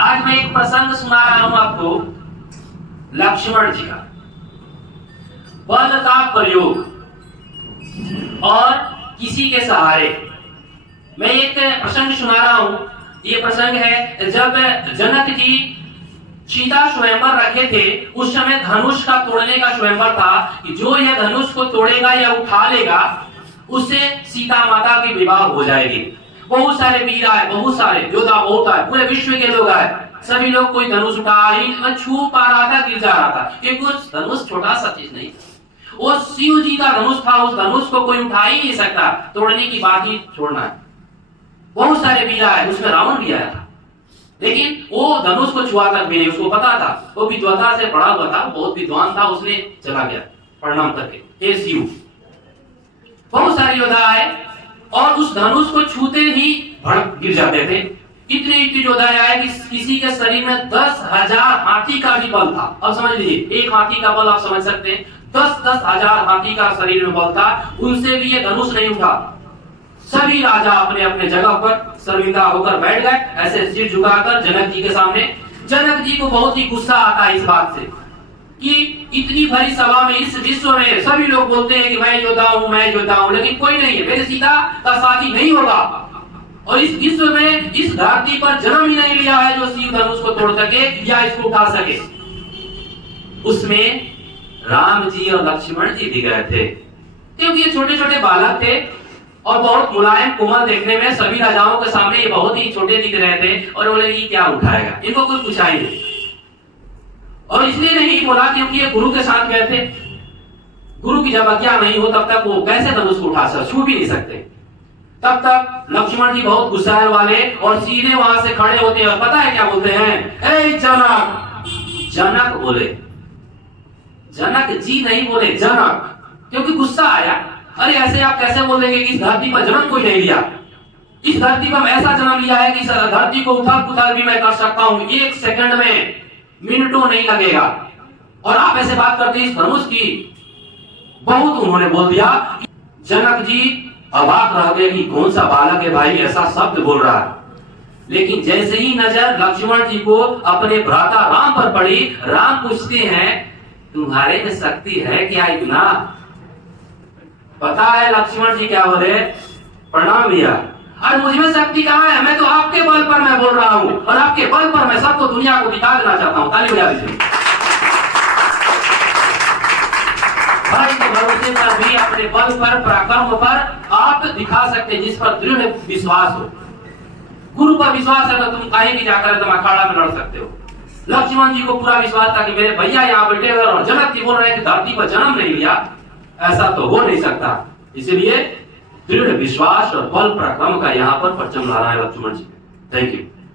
आज मैं एक प्रसंग सुना रहा हूं आपको लक्ष्मण जी का। बल का प्रयोग और किसी के सहारे। मैं एक प्रसंग सुना रहा हूं। ये प्रसंग है जब जनक जी सीता स्वयंवर रखे थे, उस समय धनुष का तोड़ने का स्वयंवर था कि जो यह धनुष को तोड़ेगा या उठा लेगा उससे सीता माता की विवाह हो जाएगी। बहुत सारे वीर आए, बहुत सारे योद्धा बहुत आए, पूरे विश्व के लोग आए। सभी लोग कोई धनुष उठा ही छू पा रहा था, गिर जा रहा था, क्योंकि उस धनुष छोटा सा चीज नहीं, वो शिव जी का धनुष था। उस धनुष को कोई उठा ही नहीं सकता, तोड़ने की बात ही छोड़ना है। बहुत सारे वीर आए, उसमें रावण भी आया था, लेकिन वो धनुष को छुआ तक भी नहीं, उसको पता था, वो विद्वता से पढ़ा हुआ था, बहुत विद्वान था, उसने चला गया प्रणाम करके, हे शिव। बहुत सारे योद्धा आए और उस धनुष को छूते ही भड़क गिर जाते थे। इतने योद्धा आए कि किसी के शरीर में 10,000 हाथी का भी बल था। अब समझ लीजिए, एक हाथी का बल आप समझ सकते हैं, 10,000 हाथी का शरीर में बल था, उनसे भी ये धनुष नहीं उठा। सभी राजा अपने अपने जगह पर शर्मिंदा होकर बैठ गए, ऐसे सिर झुकाकर जनक जी के सामने। जनक जी को बहुत ही गुस्सा आता है इस बात से कि इतनी भरी सभा में, इस विश्व में सभी लोग बोलते हैं कि मैं योद्धा हूं, मैं योद्धा हूं, लेकिन कोई नहीं है, मेरी सीता का शादी नहीं होगा। और इस विश्व में, इस धरती पर जन्म ही नहीं लिया है जो शिव धनुष को तोड़ सके या इसको उठा सके। उसमें राम जी और लक्ष्मण जी भी गए थे, क्योंकि ये छोटे छोटे बालक थे और बहुत मुलायम कोमल देखने में, सभी राजाओं के सामने ये बहुत ही छोटे दिख रहे थे। और बोले कि क्या उठाएगा, इनको कोई पूछा ही नहीं। और इसलिए नहीं बोला क्योंकि ये गुरु के साथ गए थे, गुरु की जब आज्ञा नहीं हो तब तक वो कैसे धनुष को उठा सकते, छू भी नहीं सकते। तब तक लक्ष्मण जी बहुत गुस्साए वाले और सीधे वहां से खड़े होते हैं और पता है क्या बोलते हैं, ए जनक। जनक बोले, जनक जी नहीं बोले, जनक, क्योंकि गुस्सा आया। अरे ऐसे आप कैसे बोलेंगे कि इस धरती पर जन्म कोई नहीं लिया, इस धरती पर ऐसा जन्म लिया है कि इस धरती को उथल पुथल भी मैं कर सकता हूं, 1 सेकंड में, मिनटों नहीं लगेगा, और आप ऐसे बात करते इस धनुष की। बहुत उन्होंने बोल दिया। जनक जी अबाक रह गए कि कौन सा बालक है भाई ऐसा शब्द बोल रहा है। लेकिन जैसे ही नजर लक्ष्मण जी को अपने भ्राता राम पर पड़ी, राम पूछते हैं तुम्हारे में शक्ति है क्या इतना? पता है लक्ष्मण जी क्या बोले, प्रणाम भैया, और मुझ में शक्ति कहाँ है, मैं तो आपके बल पर मैं बोल रहा हूँ, और आपके बल पर मैं सबको दुनिया को दिखा देना चाहता हूँ। ताली बजा दीजिए। भाई के भरोसे पर भी, अपने बल पर, पराक्रम पर आप दिखा सकते हैं, जिस पर दृढ़ विश्वास हो। गुरु पर विश्वास है तो तुम काहे की जाकर तुम अखाड़ा में लड़ सकते हो। लक्ष्मण जी को पूरा विश्वास था कि मेरे भैया यहाँ बैठे हुए, और जनक जी बोल रहे हैं कि धरती पर जन्म नहीं लिया, ऐसा तो हो नहीं सकता। इसलिए दृढ़ विश्वास और बल पराक्रम का यहाँ पर परचम ला रहा है लक्ष्मण जी। Thank you.